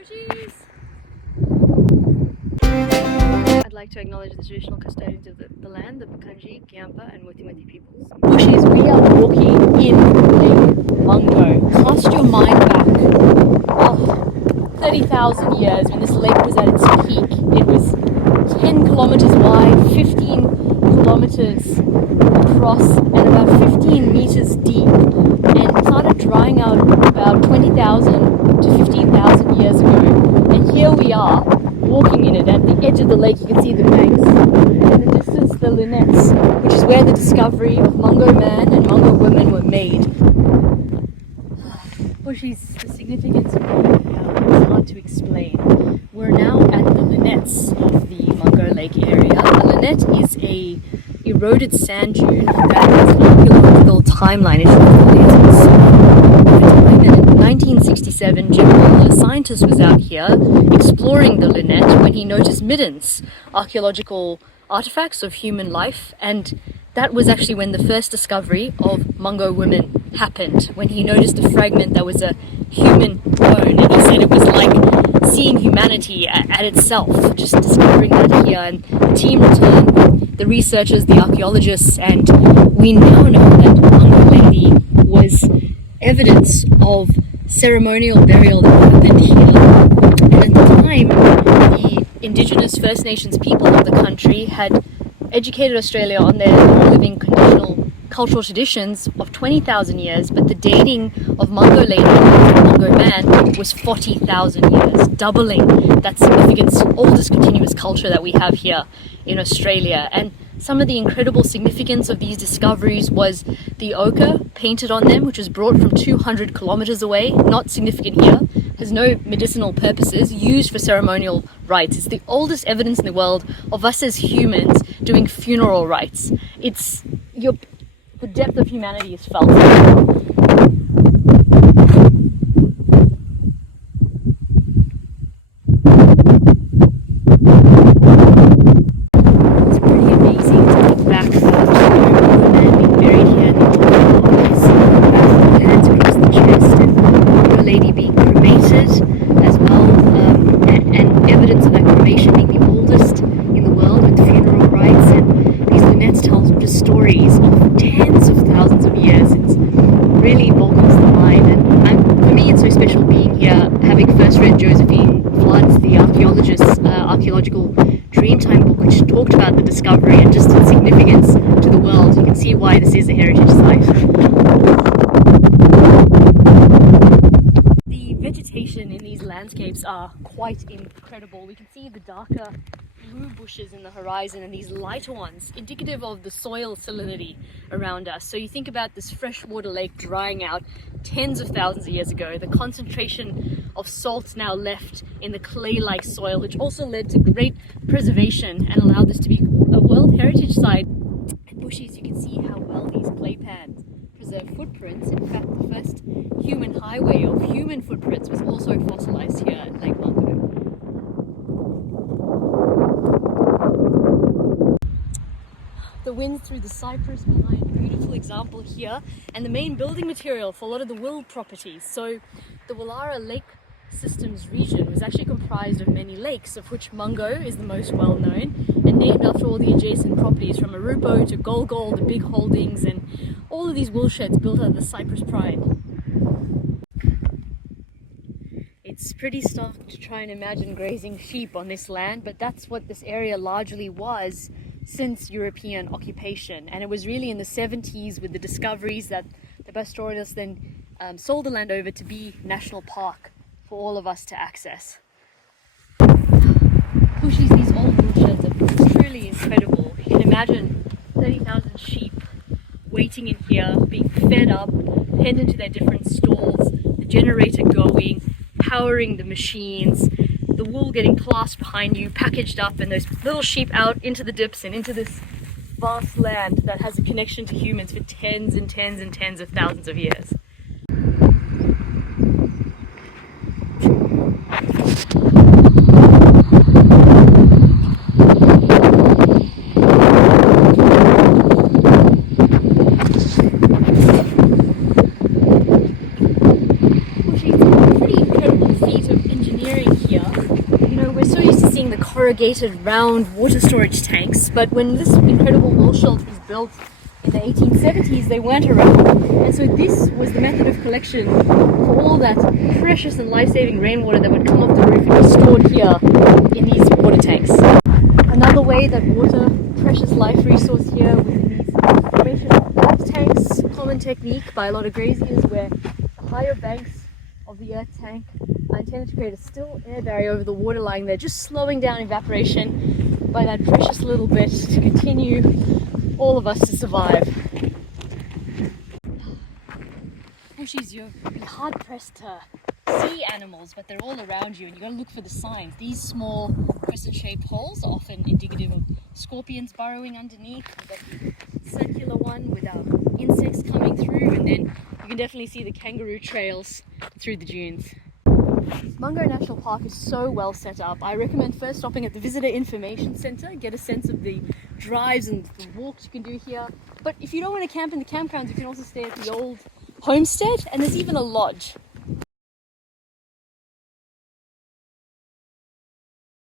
Bushies! I'd like to acknowledge the traditional custodians of the land, the Kanji, Gyampa and Muti peoples. Bushies, we are walking in Lake Mungo. Cast your mind back 30,000 years when this lake was at its peak. It was 10 kilometers wide, 15 kilometers across and about 15 meters deep, and started drying out about 20,000 to 15,000 years ago. And here we are walking in it. At the edge of the lake you can see the banks, and in the distance the Linnets, which is where the discovery of Mungo man and Mungo women were made. Bushies, the significance of being here is hard to explain. We're now at the Linnets of the Mungo Lake area. A Linnet is a eroded sand dune that has an archaeological timeline. It shows over time, and in 1967, a scientist was out here exploring the Linnet when he noticed middens, archaeological artifacts of human life, and that was actually when the first discovery of Mungo women happened, when he noticed a fragment that was a human bone, and he said it was like seeing humanity at itself, just discovering that here. And the team returned, the researchers, the archaeologists, and we now know that Mungo Lady was evidence of ceremonial burial that happened here. And at the time, the indigenous First Nations people of the country had educated Australia on their living conditional cultural traditions of 20,000 years, but the dating of Mungo Lady and Mungo man was 40,000 years, doubling that significance, oldest continuous culture that we have here in Australia. And some of the incredible significance of these discoveries was the ochre painted on them, which was brought from 200 kilometers away, not significant here, has no medicinal purposes, used for ceremonial rites. It's the oldest evidence in the world of us as humans doing funeral rites. The depth of humanity is felt. Stories of tens of thousands of years. It really boggles the mind, and for me it's so special being here, having first read Josephine Flood's The Archaeologist's archaeological Dreamtime book, which talked about the discovery and just its significance to the world. You can see why this is a heritage site. The vegetation in these landscapes are quite incredible. We can see the darker blue bushes in the horizon and these lighter ones, indicative of the soil salinity around us. So you think about this freshwater lake drying out tens of thousands of years ago, the concentration of salts now left in the clay-like soil, which also led to great preservation and allowed this to be a World Heritage Site. At Bushies you can see how well these clay pans preserve footprints. In fact, the first human highway of human footprints was also fossilized here at Lake Mungo. The winds through the cypress pine, beautiful example here, and the main building material for a lot of the Will properties. So the Willara Lake Systems region was actually comprised of many lakes, of which Mungo is the most well known, and named after all the adjacent properties from Arupo to Golgol, the big holdings, and all of these wool sheds built out of the cypress pine. It's pretty stark to try and imagine grazing sheep on this land, but that's what this area largely was since European occupation. And it was really in the 70s with the discoveries that the pastoralists then sold the land over to be national park for all of us to access. Bushies, these old wool sheds are truly incredible. You can imagine 30,000 sheep waiting in here, being fed up, penned into their different stalls, the generator going, powering the machines, the wool getting clasped behind you, packaged up, and those little sheep out into the dips and into this vast land that has a connection to humans for tens and tens and tens of thousands of years. Which is a pretty incredible feat of engineering corrugated round water storage tanks, but when this incredible wool shelter was built in the 1870s, they weren't around. And so this was the method of collection for all that precious and life-saving rainwater that would come off the roof and be stored here in these water tanks. Another way that water, precious life resource here, was in these formation of earth tanks. Common technique by a lot of graziers where the higher banks of the earth tank are intended to create a still air barrier over the water lying there, just slowing down evaporation by that precious little bit to continue all of us to survive. Bushies, you'll be hard pressed to see animals, but they're all around you and you gotta look for the signs. These small crescent-shaped holes are often indicative of scorpions burrowing underneath. We've got the circular one with insects coming through, and then you can definitely see the kangaroo trails through the dunes. Mungo National Park is so well set up. I recommend first stopping at the Visitor Information Centre, get a sense of the drives and the walks you can do here. But if you don't want to camp in the campgrounds, you can also stay at the old homestead, and there's even a lodge.